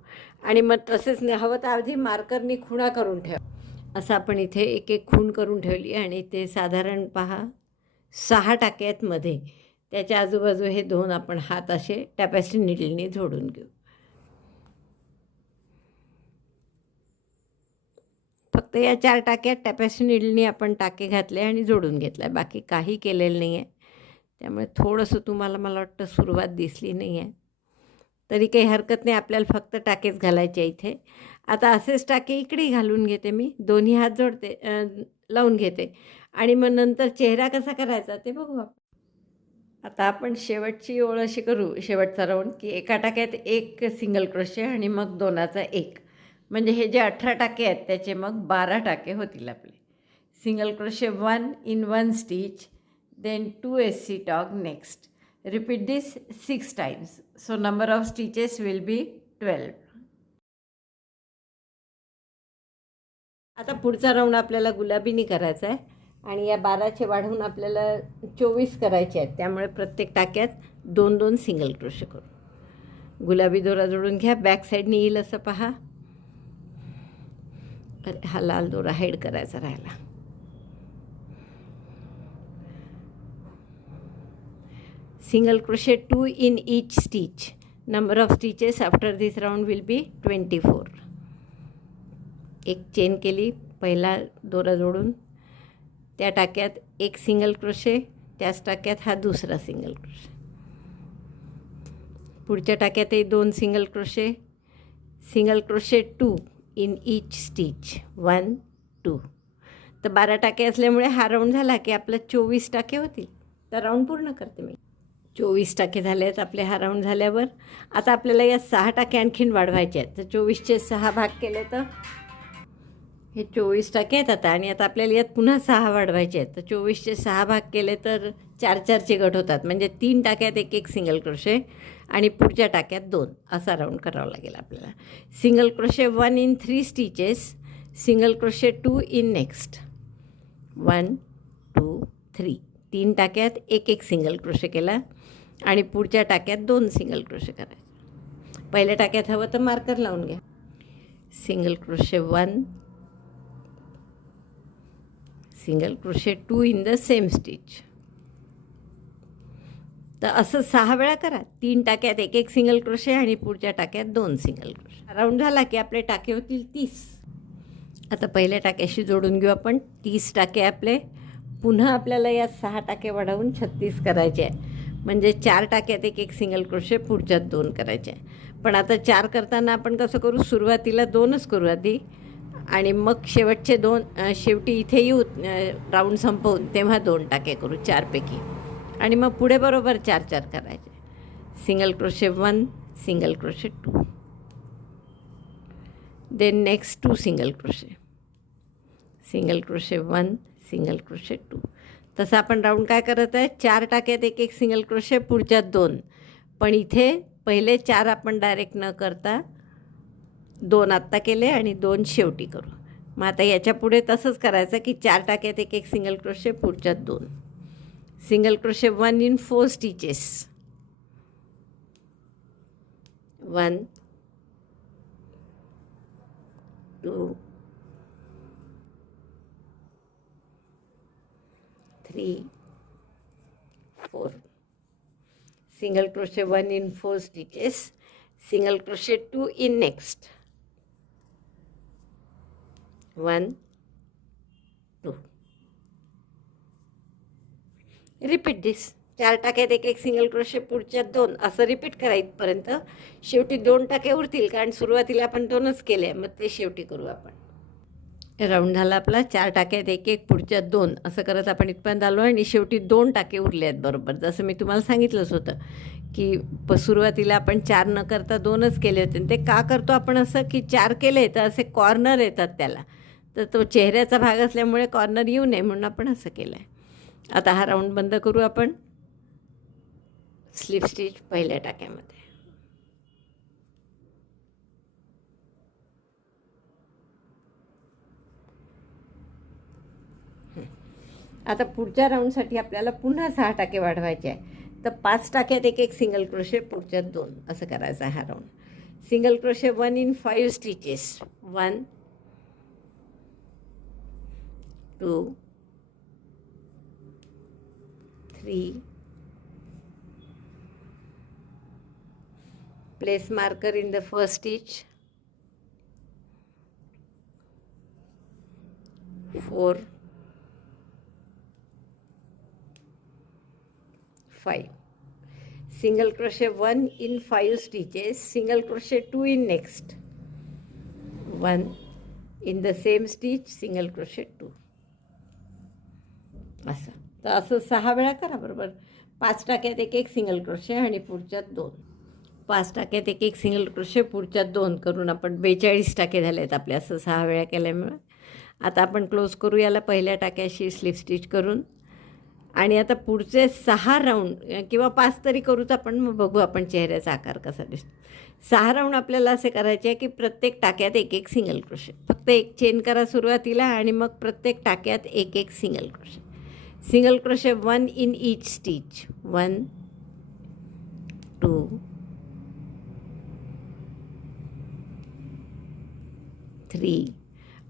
आणि मग तसेच हवं तर अगदी मार्करनी खुणा करून ठेव. असं आपण इथे एक एक खूण करून ठेवली आणि ते साधारण 6 टाक्यात मध्ये. त्याच्या आजूबाजू हे 2 आपण हात असे टॅपेस्ट्री नीडलने जोडून घेऊ. फक्त या 4 टाक्यात टॅपेस्ट्री नीडलने आपण टाके घातले आणि जोडून घेतला, बाकी काही केलेलं नाही आहे. त्यामुळे थोडंसं तुम्हाला मला वाटतं सुरुवात दिसली नाही आहे, तरी काही हरकत नाही. आपल्याला फक्त टाकेच घालायचे इथे. आता असेच टाके इकडे घालून घेते मी, दोन्ही हात जोडते, लावून घेते आणि मग नंतर चेहरा कसा करायचा ते बघू आपण. आता आपण शेवटची ओळ अशी करू, शेवटचा राऊंड, की एका टाक्यात एक सिंगल क्रोशे आणि मग दोनाचा एक. म्हणजे हे जे 18 टाके आहेत त्याचे मग 12 टाके होतील आपले. Single crochet 1 in 1 stitch, then 2SC tog next. Repeat this 6 times. So number of stitches will be 12. आता पुढचा राऊंड आपल्याला गुलाबीनी करायचा आहे आणि या 12चे वाढवून आपल्याला 24 करायचे आहेत. त्यामुळे प्रत्येक टाक्यात 2-2 सिंगल क्रोशे करू. गुलाबी दोरा जोडून घ्या, बॅक साईडने येईल असं पहा. अरे हा लाल दोरा हाईड करायचा राहिला. Single crochet 2 in each stitch. Number of stitches after this round will be 24. एक चेन केली, पहिला दोरा जोडून त्या टाक्यात एक सिंगल क्रोशे, त्याच टाक्यात हा दुसरा सिंगल क्रोशे. पुढच्या टाक्यातही 2 single crochet. Single crochet 2 in each stitch, 1 2. तर 12 टाके असल्यामुळे हा राऊंड झाला की आपलं 24 टाके होतील. तर राऊंड पूर्ण करते मी. 24 टाके झाले आहेत आपले हा राऊंड झाल्यावर. आता आपल्याला या 6 टाके आणखीन वाढवायचे आहेत. तर 24चे 6 भाग केले तर हे 24 टाके आहेत आता. आणि आता आपल्याला यात पुन्हा 6 वाढवायचे आहेत. तर 24चे 6 भाग केले तर 4-4चे गट होतात. म्हणजे 3 टाक्यात एक सिंगल क्रोशे आणि पुढच्या टाक्यात 2 असा राऊंड करावा लागेल आपल्याला. Single crochet 1 in 3 stitches, single crochet 2 in next. 1 2 3 3 टाक्यात एक सिंगल क्रोशे केला आणि पुढच्या टाक्यात 2 सिंगल क्रोशे करायचे. पहिल्या टाक्यात हवं तर मार्कर लावून घ्या. Single crochet 1, single crochet 2 in the same stitch. तर असं 6 वेळा करा. 3 टाक्यात एक सिंगल क्रोशे आणि पुढच्या टाक्यात 2 सिंगल क्रोशे. राऊंड झाला की आपले टाके होतील 30. आता पहिल्या टाक्याशी जोडून घेऊ आपण. 30 टाके आपले. पुन्हा आपल्याला या 6 टाके वाढवून 36 करायचे आहे. म्हणजे 4 टाक्यात एक सिंगल क्रोशे, पुढच्यात 2 करायचे आहे. पण आता 4 करताना आपण कसं करू, सुरुवातीला 2च करू आधी आणि मग शेवटचे 2 शेवटी इथे येऊ राऊंड संपवून, तेव्हा 2 टाके करू 4पैकी. आणि मग पुढे बरोबर 4-4 करायचे. Single crochet 1, single crochet 2, then next 2 single crochet, single crochet 1, single crochet 2. तसं आपण राऊंड काय करत आहे, 4 टाक्यात एक सिंगल क्रोशे, पुढच्यात 2. पण इथे पहिले 4 आपण डायरेक्ट न करता 2 आत्ता केले आणि 2 शेवटी करू. मग आता याच्या पुढे तसंच करायचं की 4 टाक्यात एक सिंगल क्रोशे, पुढच्यात 2. Single crochet 1 in 4 stitches. 1 2 3 4. Single crochet 1 in 4 stitches, single crochet 2 in next. 1 2. Repeat this. 4 टाक्यात एक सिंगल क्रोशे, पुढच्यात 2 असं रिपीट करा इथपर्यंत. शेवटी 2 टाके उरतील कारण सुरुवातीला आपण 2च केले, मग ते शेवटी करू आपण. राऊंड झाला आपला. 4 टाक्यात एक पुढच्यात 2 असं करत आपण इथपर्यंत आलो आणि शेवटी 2 टाके उरले आहेत बरोबर. जसं मी तुम्हाला सांगितलंच होतं की सुरुवातीला आपण 4 न करता 2च केले होते. ते का करतो आपण असं की 4 केले तर असे कॉर्नर येतात त्याला, तर तो चेहऱ्याचा भाग असल्यामुळे कॉर्नर येऊ नये म्हणून आपण असं केलं आहे. आता हा राऊंड बंद करू आपण. स्लिप स्टिच पहिल्या टाक्यामध्ये. आता पुढच्या राऊंडसाठी आपल्याला पुन्हा 6 टाके वाढवायचे आहे. तर 5 टाक्यात एक सिंगल क्रोशे, पुढच्यात 2 असं करायचं हा round. Single crochet 1 in 5 stitches. 1 2 3. Place marker in the first stitch. 4 5. Single crochet 1 in 5 stitches, single crochet 2 in next. 1 in the same stitch, single crochet 2. असं. तर असं 6 वेळा करा बरोबर. 5 टाक्यात एक सिंगल क्रोशे आणि पुढच्यात 2. 5 टाक्यात एक सिंगल क्रोशे, पुढच्यात 2 करून आपण 42 टाके झाले आहेत आपले, असं 6 वेळा केल्यामुळे. आता आपण क्लोज करू याला पहिल्या टाक्याशी स्लिप स्टिच करून. आणि आता पुढचे 6 राऊंड किंवा 5 तरी करूच आपण, मग बघू आपण चेहऱ्याचा आकार कसा दिसतो. 6 राऊंड आपल्याला असे करायचे आहे की प्रत्येक टाक्यात एक सिंगल क्रोशे. फक्त एक चेन करा सुरुवातीला आणि मग प्रत्येक टाक्यात एक single crochet. Single crochet 1 in each stitch. 1 2 3.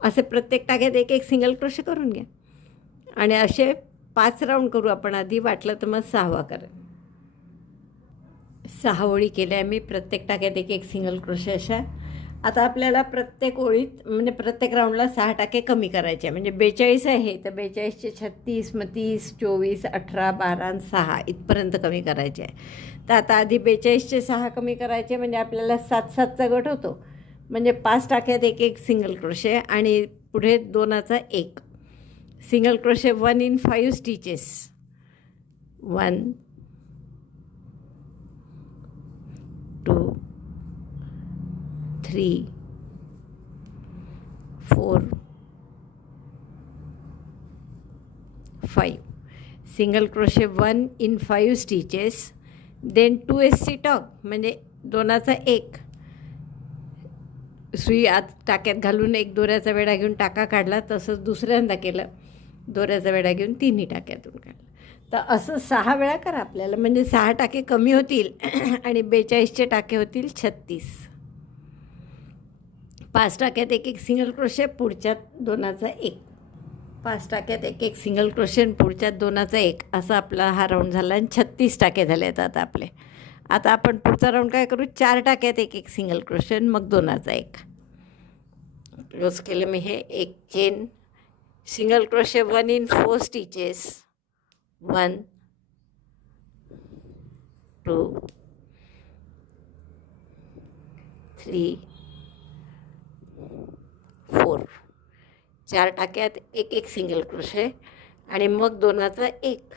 असे प्रत्येक टाक्यात एक सिंगल क्रोशे करून घ्या. आणि असे 5 राऊंड करू आपण आधी, वाटलं तर मग 6वा करा. 6 ओळी केल्या मी, प्रत्येक टाक्यात एक सिंगल क्रोशे अशा. आता आपल्याला प्रत्येक ओळीत म्हणजे प्रत्येक राऊंडला 6 टाके कमी करायचे. म्हणजे 42 आहे तर 42चे 36, मग 30, 24, 18, 12 आणि 6 इथपर्यंत कमी करायचे आहे. तर आता आधी 42चे 6 कमी करायचे म्हणजे आपल्याला 7-7चा गट होतो. म्हणजे 5 टाक्यात एक सिंगल क्रोशे आणि पुढे 2चा 1. Single crochet 1 in 5 stitches. 1 2 3 4 5, single crochet 1 in 5 stitches, then 2 SC tog म्हणजे 2चा 1, सुई आत टाक्यात घालून एक दोऱ्याचा वेढा घेऊन टाका काढला, तसंच दुसऱ्यांदा केलं, दोऱ्याचा वेढा घेऊन 3 टाक्यातून काढला. तर असं 6 वेळा करा आपल्याला, म्हणजे 6 टाके कमी होतील आणि 42चे टाके होतील 36. 5 टाक्यात एक एक सिंगल क्रोशे, पुढच्यात 2चा 1. 5 टाक्यात एक एक सिंगल क्रोशे, पुढच्यात 2चा 1, असा आपला हा राऊंड झाला आणि 36 टाके झाले आहेत आता आपले. आता आपण पुढचा राऊंड काय करू, 4 टाक्यात एक एक सिंगल क्रोशे, मग 2चा 1. क्लोज केलं मी हे. एक chain, single crochet 1 in 4 stitches, 1 2 3 4. 4 टाक्यात एक एक सिंगल क्रोशे आणि मग 2चा 1,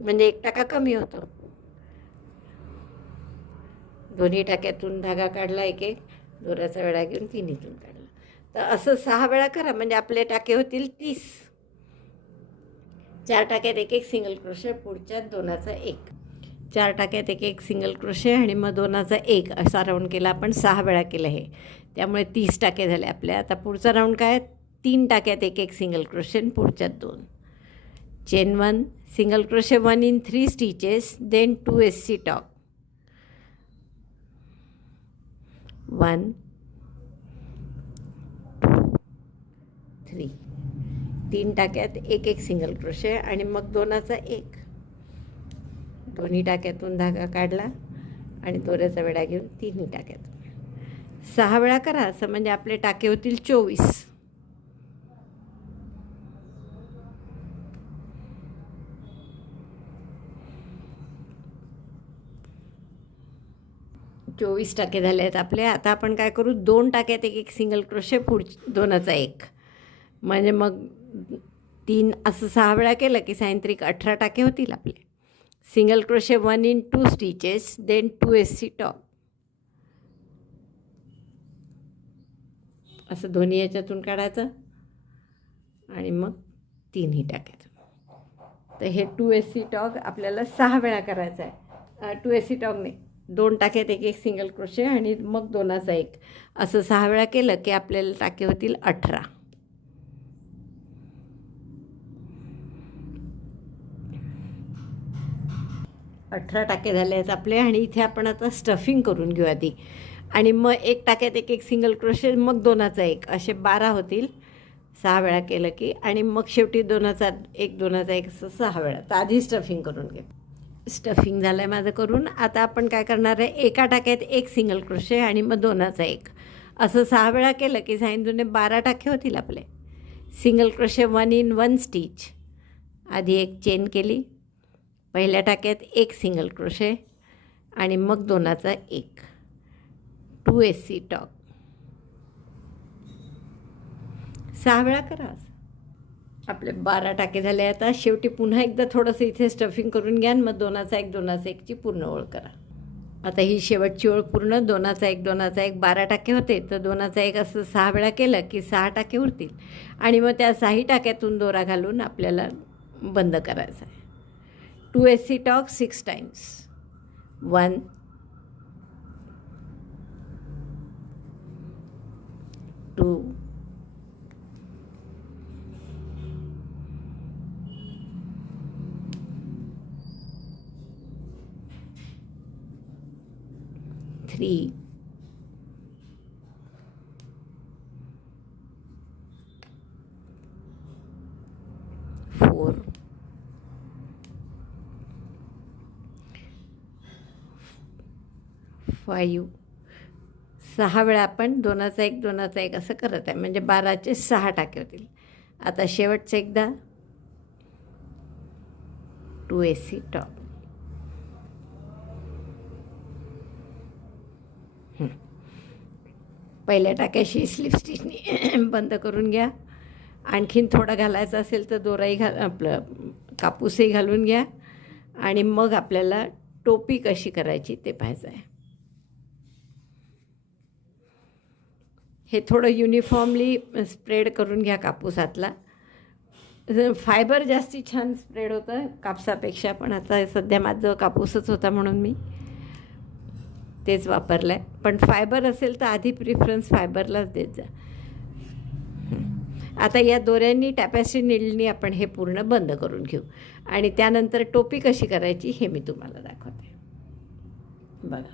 म्हणजे 1 टाका कमी होतो. दोन्ही टाक्यातून धागा काढला, एक एक दोऱ्याचा वेढा घेऊन 3हीतून काढला. तर असं 6 वेळा करा, म्हणजे आपले टाके होतील 30. 4 टाक्यात एक एक सिंगल क्रोशे, पुढच्यात 2चा 1. 4 टाक्यात एक एक सिंगल क्रोशे आणि मग 2चा 1, असा राऊंड केला आपण. 6 वेळा केलं हे, त्यामुळे 30 टाके झाले आपले. आता पुढचा राऊंड काय, 3 टाक्यात एक एक सिंगल क्रोशे, पुढच्यात 2. Chain 1, single crochet 1 in 3 stitches, then 2 SC tog, 1 2 3. 3 टाक्यात एक एक सिंगल क्रोशे आणि मग 2चा 1. दोन्ही टाक्यातून धागा काढला आणि दोऱ्याचा वेढा घेऊन 3ही टाक्यातून. 6 वेळा करा असं, म्हणजे आपले टाके होतील 24. टाके झाले आहेत आपले. आता आपण काय करू, 2 टाक्यात एक एक सिंगल क्रोशे, 2चा 1, म्हणजे मग 3, असं 6 वेळा केलं की सायंत्रिक 18 टाके होतील आपले. Single crochet 1 in 2 stitches, then 2 SC tog, असं दोन्ही याच्यातून काढायचं आणि मग 3ही टाक्यातून. तर हे 2 SC टॉक आपल्याला 6 वेळा करायचं आहे. 2 SC टॉक नाही, 2 टाक्यात एक एक सिंगल क्रोशे आणि मग 2चा 1, असं 6 वेळा केलं की आपल्याला टाके होतील 18. टाके झाले आहेत आपले. आणि इथे आपण आता स्टफिंग करून घेऊ आधी, आणि मग 1 टाक्यात एक एक सिंगल क्रोशे, मग 2चा 1, असे 12 होतील 6 वेळा केलं की. आणि मग शेवटी 2चा 1 असं 6 वेळा. तर आधी स्टफिंग करून घे. स्टफिंग झालं आहे माझं करून. आता आपण काय करणार आहे, 1 टाक्यात एक सिंगल क्रोशे आणि मग 2चा 1, असं 6 वेळा केलं की सायंदूने 12 टाके होतील आपले. सिंगल क्रोशे 1 in 1 स्टिच, आधी एक चेन केली, पहिल्या टाक्यात एक सिंगल क्रोशे आणि मग 2चा 1, 2 SC टॉक. 6 वेळा करा. आपले 12 टाके झाले. आता शेवटी पुन्हा एकदा थोडंसं इथे स्टफिंग करून घ्या, मग 2चा 1ची पूर्ण ओळ करा. आता ही शेवटची ओळ पूर्ण, 2चा 1 12 टाके होते, तर 2चा 1 असं 6 वेळा केलं की 6 टाके उरतील. आणि मग त्या 6ही टाक्यातून दोरा घालून आपल्याला बंद करायचं आहे. 2 SC टॉक 6 टाइम्स, 1 2 3 4 5. 6 वेळा आपण 2चा 1 असं करत आहे, म्हणजे 12चे 6 टाके होतील. आता शेवटचं एकदा 2 SC टॉप. पहिल्या टाक्याशी स्लिप स्टिचनी बंद करून घ्या. आणखीन थोडं घालायचं असेल तर दोराही आपलं कापूसही घालून घ्या. आणि मग आपल्याला टोपी कशी करायची ते पाहायचं आहे. हे थोडं युनिफॉर्मली स्प्रेड करून घ्या कापूसातला. फायबर जास्ती छान स्प्रेड होतं कापसापेक्षा, पण आता सध्या माझं कापूसच होता म्हणून मी तेच वापरलं आहे. पण फायबर असेल तर आधी प्रिफरन्स फायबरलाच देत जा. आता या दोऱ्यांनी टॅपॅस्ट्री नीडलनी आपण हे पूर्ण बंद करून घेऊ आणि त्यानंतर टोपी कशी करायची हे मी तुम्हाला दाखवते. बघा.